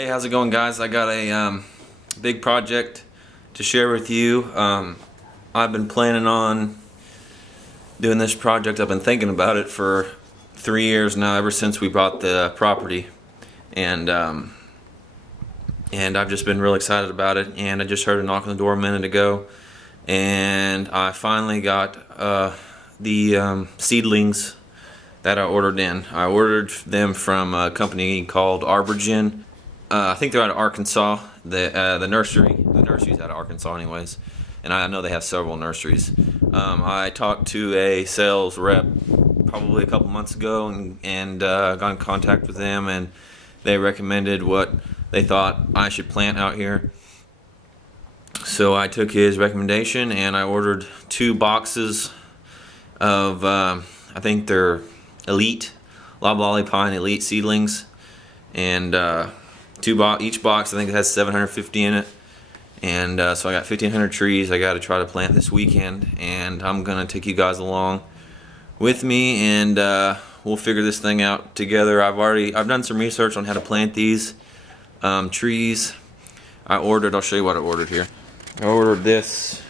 Hey, how's it going, guys? I got a big project to share with you. I've been planning on doing this project. I've been thinking about it for 3 years now, ever since we bought the property, and I've just been real excited about it. And I just heard a knock on the door a minute ago, and I finally got the seedlings that I ordered in. I ordered them from a company called Arborgen. I think they're out of Arkansas. The nursery's out of Arkansas anyways, and I know they have several nurseries. I talked to a sales rep probably a couple months ago and got in contact with them, and they recommended what they thought I should plant out here. So I took his recommendation and I ordered 2 boxes of I think they're Elite LOBLOLLY Pine Elite seedlings, and each box I think it has 750 in it, and so I got 1,500 trees I got to try to plant this weekend, and I'm gonna take you guys along with me, and we'll figure this thing out together. I've done some research on how to plant these trees. I'll show you what I ordered here. I ordered this.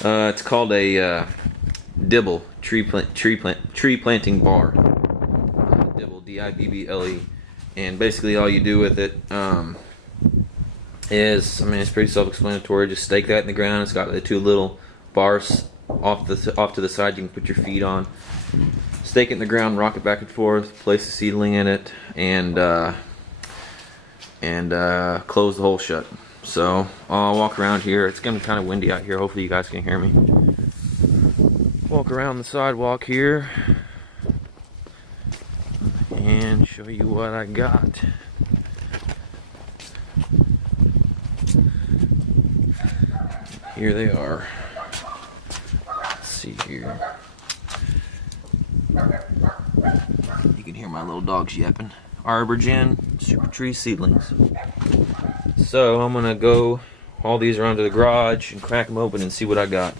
It's called a Dibble tree planting bar. Dibble, D-I-B-B-L-E. And basically all you do with it is, it's pretty self-explanatory. Just stake that in the ground. It's got the 2 little bars off to the side you can put your feet on. Stake it in the ground, rock it back and forth, place a seedling in it, and close the hole shut. So I'll walk around here. It's gonna be kind of windy out here. Hopefully you guys can hear me. Walk around the sidewalk here and show you what I got. Here they are. Let's see here. You can hear my little dogs yapping. Arborgen Super Tree seedlings. So I'm gonna go haul these around to the garage and crack them open and see what I got.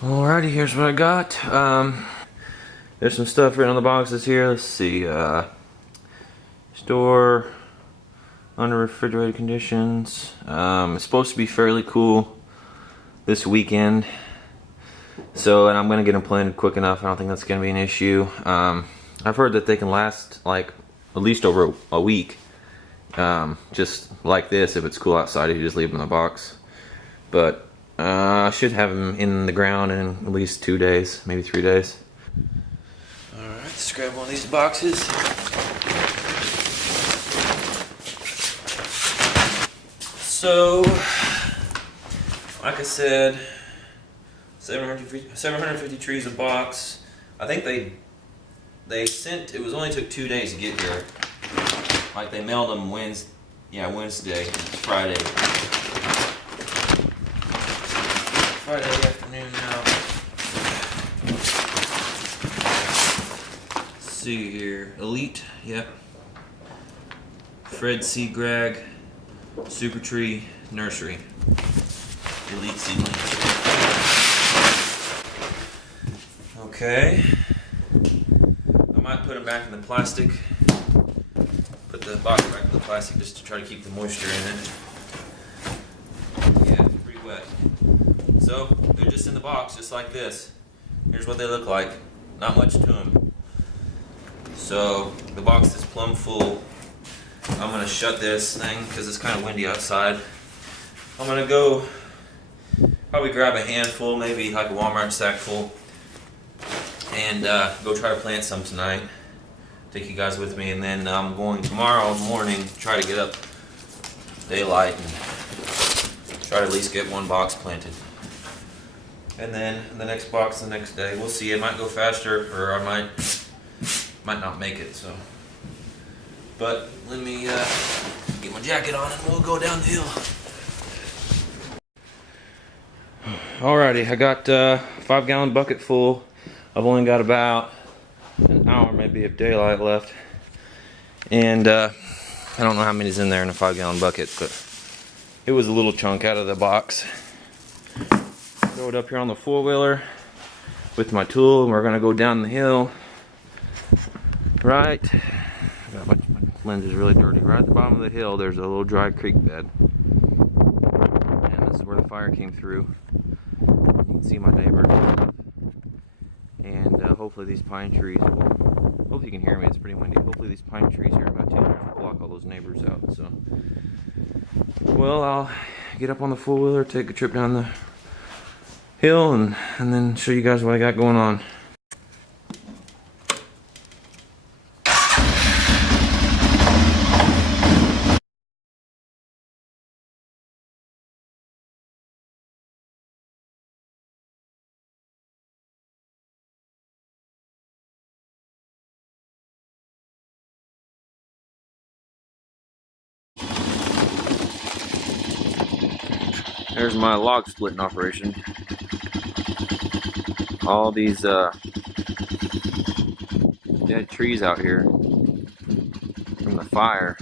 Alrighty, here's what I got. There's some stuff written on the boxes here. Let's see. Store under refrigerated conditions. It's supposed to be fairly cool this weekend. So, and I'm gonna get them planted quick enough. I don't think that's gonna be an issue. I've heard that they can last like at least over a week. Just like this, if it's cool outside, you just leave them in the box. But I should have them in the ground in at least 2 days, maybe 3 days. Alright, let's grab one of these boxes. So, like I said, 750 trees a box. I think they sent, it only took 2 days to get here. Like they mailed them Wednesday, Friday afternoon now. Let's see here. Elite, yep. Fred C. Gregg, Super Tree Nursery. Elite seedlings. Okay. I might put them back in the plastic. Put the box back in the plastic just to try to keep the moisture in it. Yeah, it's pretty wet. So, they're just in the box, just like this. Here's what they look like. Not much to them. So, the box is plumb full. I'm going to shut this thing because it's kind of windy outside. I'm going to go probably grab a handful, maybe like a Walmart sack full, and go try to plant some tonight. Take you guys with me, and then I'm going tomorrow morning to try to get up daylight and try to at least get 1 box planted. And then the next box the next day. We'll see. It might go faster, or I might not make it. So, but let me get my jacket on and we'll go down the hill. Alrighty, I got a 5-gallon bucket full. I've only got about an hour maybe of daylight left, and I don't know how many's in there in a 5-gallon bucket, but it was a little chunk out of the box. Throw it up here on the 4-wheeler with my tool, and we're gonna go down the hill right My lens is really dirty. Right at the bottom of the hill, there's a little dry creek bed. And this is where the fire came through. You can see my neighbors and stuff. And hopefully these pine trees will, hopefully you can hear me, it's pretty windy. Hopefully these pine trees here in about 2 years will block all those neighbors out. So, well, I'll get up on the four-wheeler, take a trip down the hill, and then show you guys what I got going on. There's my log splitting operation. All these dead trees out here from the fire.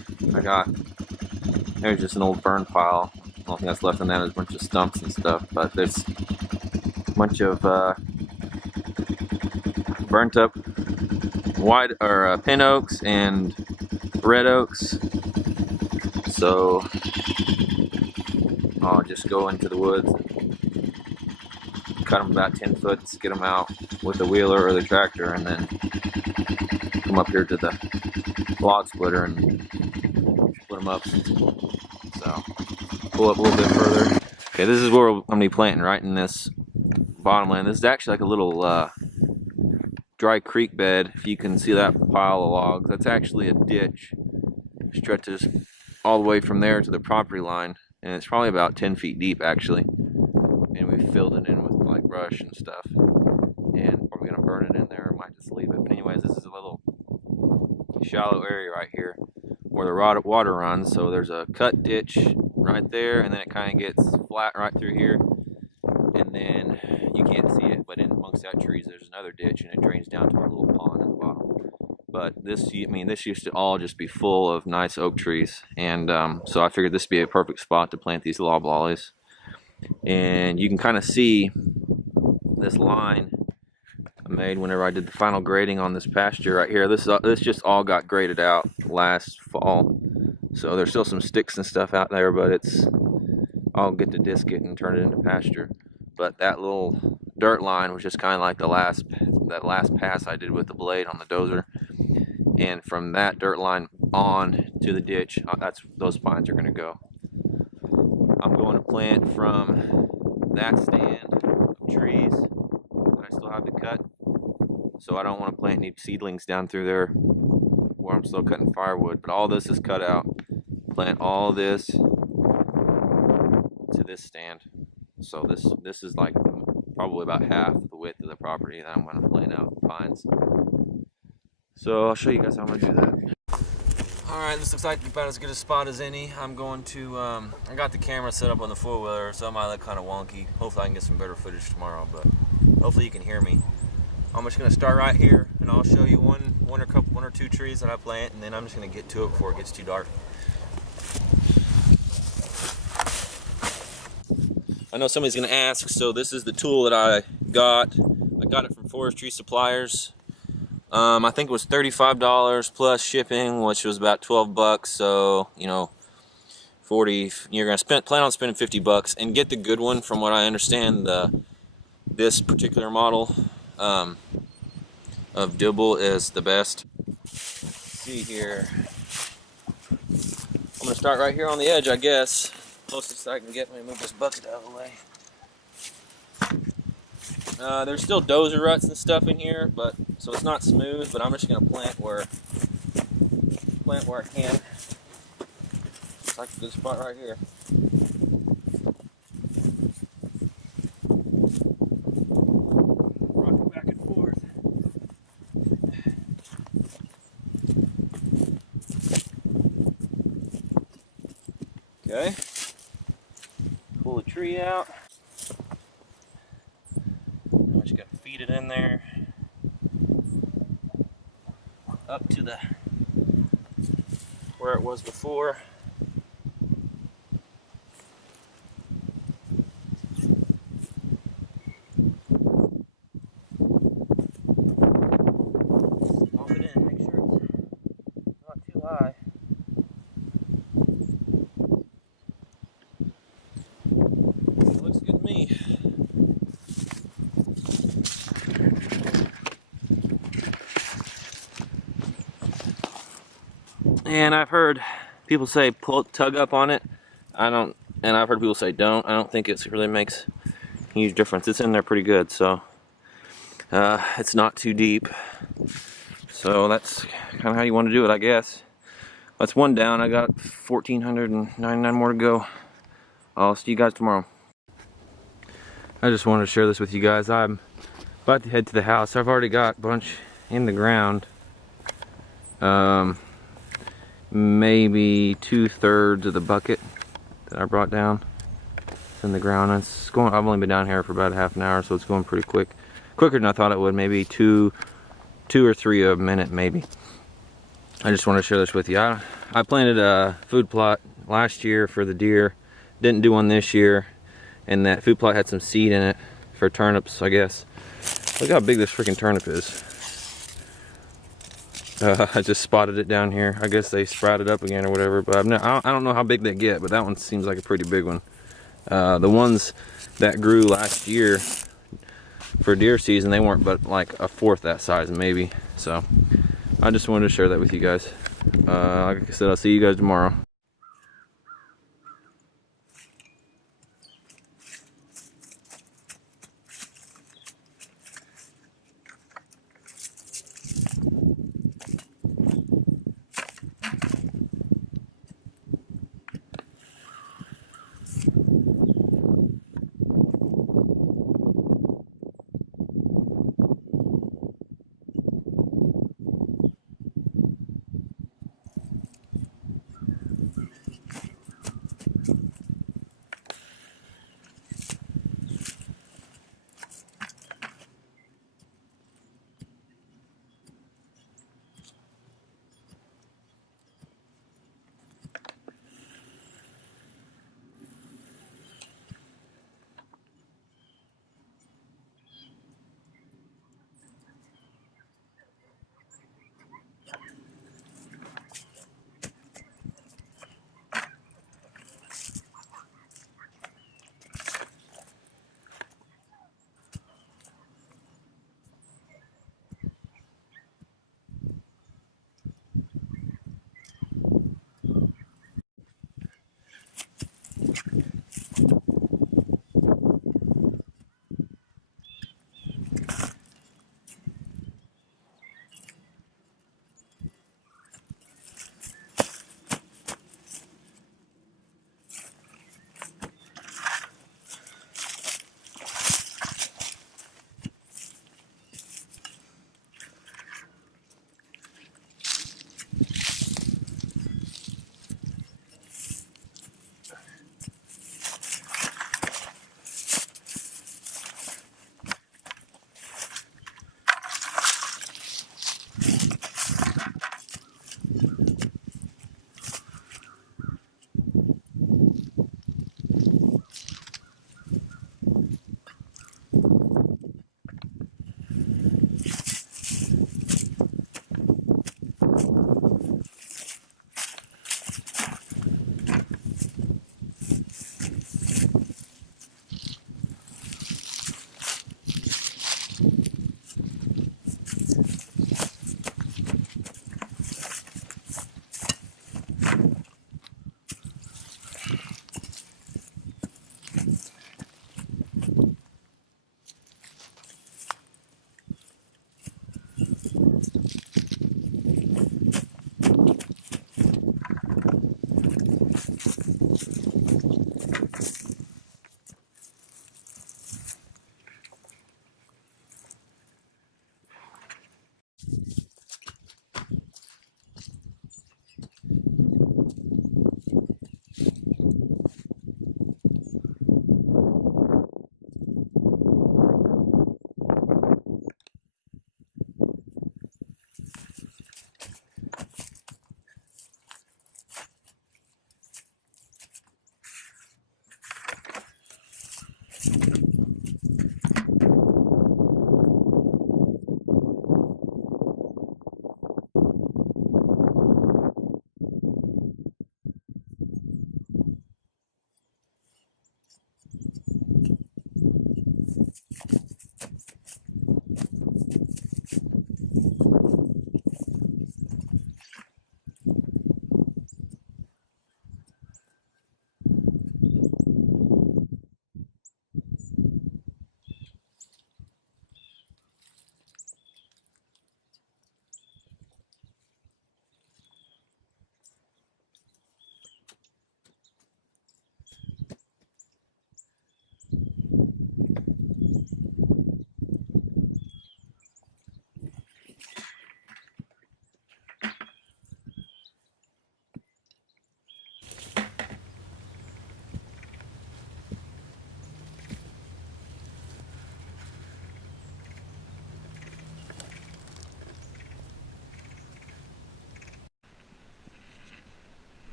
There's just an old burn pile. The only thing that's left in that is a bunch of stumps and stuff, but there's a bunch of burnt up pin oaks and red oaks. So I'll just go into the woods and cut them about 10 foot, get them out with the wheeler or the tractor, and then come up here to the log splitter and split them up. So pull up a little bit further. Okay, this is where I'm gonna be planting, right in this bottomland. This is actually like a little dry creek bed. If you can see that pile of logs, that's actually a ditch. Stretches all the way from there to the property line, and it's probably about 10 feet deep actually. And we filled it in with like brush and stuff, and we're gonna burn it in there, or might just leave it. But anyways, this is a little shallow area right here where the water runs. So there's a cut ditch right there, and then it kind of gets flat right through here, and then you can't see it, but in amongst that trees there's another ditch, and it drains down to our little pond at the bottom. But this used to all just be full of nice oak trees, and so I figured this would be a perfect spot to plant these loblollies. And you can kind of see this line I made whenever I did the final grading on this pasture right here. This just all got graded out last fall, so there's still some sticks and stuff out there, but I'll get to disc it and turn it into pasture. But that little dirt line was just kind of like that last pass I did with the blade on the dozer, and from that dirt line on to the ditch, those pines are going to go. I'm going to plant from that stand of trees that I still have to cut, so I don't want to plant any seedlings down through there where I'm still cutting firewood. But all this is cut out. Plant all this to this stand. So this is like probably about half the width of the property that I'm going to plant out pines. So I'll show you guys how I'm going to do that. Alright, this looks like about as good a spot as any. I'm going to, I got the camera set up on the four-wheeler, so it might look kind of wonky. Hopefully I can get some better footage tomorrow, but hopefully you can hear me. I'm just going to start right here, and I'll show you one or two trees that I plant, and then I'm just going to get to it before it gets too dark. I know somebody's going to ask, so this is the tool that I got. I got it from Forestry Suppliers. I think it was $35 plus shipping, which was about 12 bucks. So, 40. You're gonna plan on spending 50 bucks and get the good one. From what I understand, this particular model of dibble is the best. Let's see here. I'm gonna start right here on the edge, I guess. Closest I can get. Let me move this bucket out of the way. There's still dozer ruts and stuff in here, so it's not smooth, but I'm just gonna plant where I can. It's like a good spot right here. Rock it back and forth. Okay. Pull the tree out. I'm just gonna feed it in there up to where it was before. Pump it in, make sure it's not And I've heard people say tug up on it. I don't, and I've heard people say don't. I don't think it really makes a huge difference. It's in there pretty good, so it's not too deep. So that's kind of how you want to do it, I guess. That's one down. I got 1,499 more to go. I'll see you guys tomorrow. I just wanted to share this with you guys. I'm about to head to the house. I've already got a bunch in the ground. Maybe 2/3 of the bucket that I brought down. It's in the ground. It's going. I've only been down here for about half an hour, so it's going pretty quick. Quicker than I thought it would. Maybe two or three a minute, maybe. I just want to share this with you. I planted a food plot last year for the deer. Didn't do one this year, and that food plot had some seed in it for turnips, I guess. Look how big this freaking turnip is. I just spotted it down here. I guess they sprouted up again or whatever, but I don't know how big they get, but that one seems like a pretty big one. The ones that grew last year for deer season, they weren't but like a fourth that size maybe. So I just wanted to share that with you guys. Like I said, I'll see you guys tomorrow.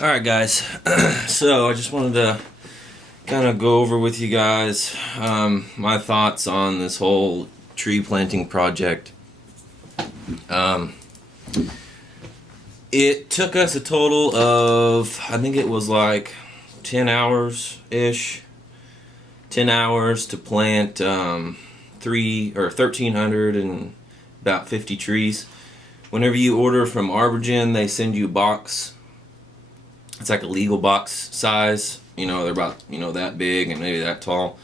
Alright guys, so I just wanted to kind of go over with you guys my thoughts on this whole tree planting project. It took us a total of, I think it was like 10 hours-ish. 10 hours to plant 1,300 and about 50 trees. Whenever you order from Arborgen, they send you a box. It's like a legal box size. You know, they're about, you know, that big and maybe that tall.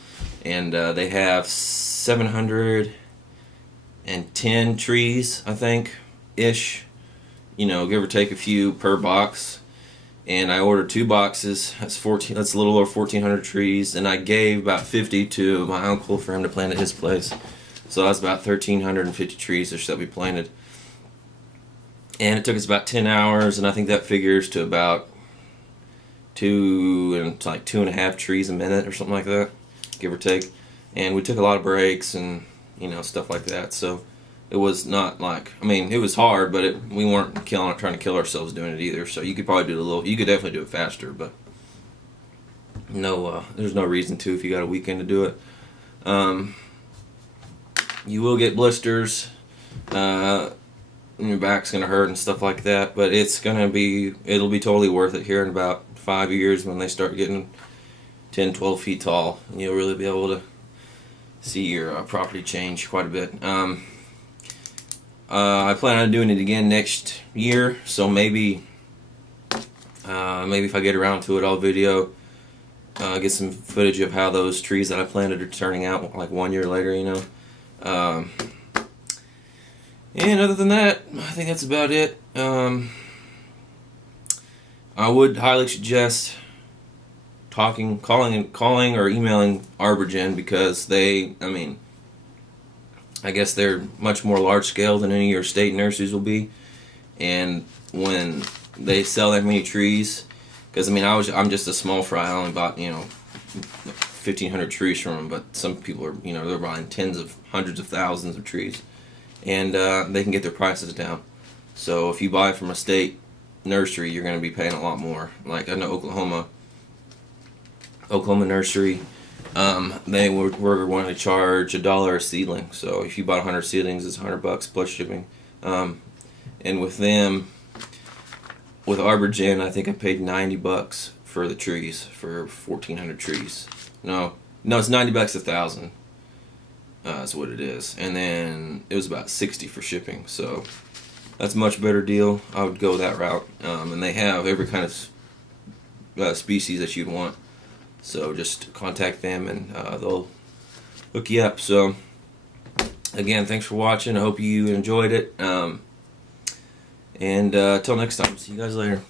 And they have 710 trees, I think, ish. You know, give or take a few per box. And I ordered 2 boxes. That's a little over 1,400 trees. And I gave about 50 to my uncle for him to plant at his place. So that's about 1,350 trees that we planted. And it took us about 10 hours, and I think that figures to about 2.5 trees a minute or something like that, give or take. And we took a lot of breaks and, you know, stuff like that. So it was not like, I mean, it was hard, but we weren't trying to kill ourselves doing it either. So you could probably you could definitely do it faster, but no, there's no reason to if you got a weekend to do it. You will get blisters, and your back's gonna hurt and stuff like that, but it'll be totally worth it here in about 5 years when they start getting 10, 12 feet tall, and you'll really be able to see your property change quite a bit. I plan on doing it again next year, so maybe if I get around to it, I'll video, get some footage of how those trees that I planted are turning out like 1 year later, you know. And other than that, I think that's about it. I would highly suggest calling or emailing Arborgen, because I guess they're much more large scale than any of your state nurseries will be. And when they sell that many trees, because I'm just a small fry. I only bought 1,500 trees from them, but some people are they're buying hundreds of thousands of trees, and they can get their prices down. So if you buy from a state nursery, you're going to be paying a lot more. Like I know Oklahoma nursery, they were wanting to charge $1 a seedling. So if you bought 100 seedlings, it's $100 plus shipping. And with Arborgen, I think I paid $90 for the trees for 1,400 trees. No, it's $90 1,000. That's what it is. And then it was about $60 for shipping. So that's a much better deal. I would go that route. And they have every kind of species that you'd want. So just contact them and they'll hook you up. So again, thanks for watching. I hope you enjoyed it. And until next time, see you guys later.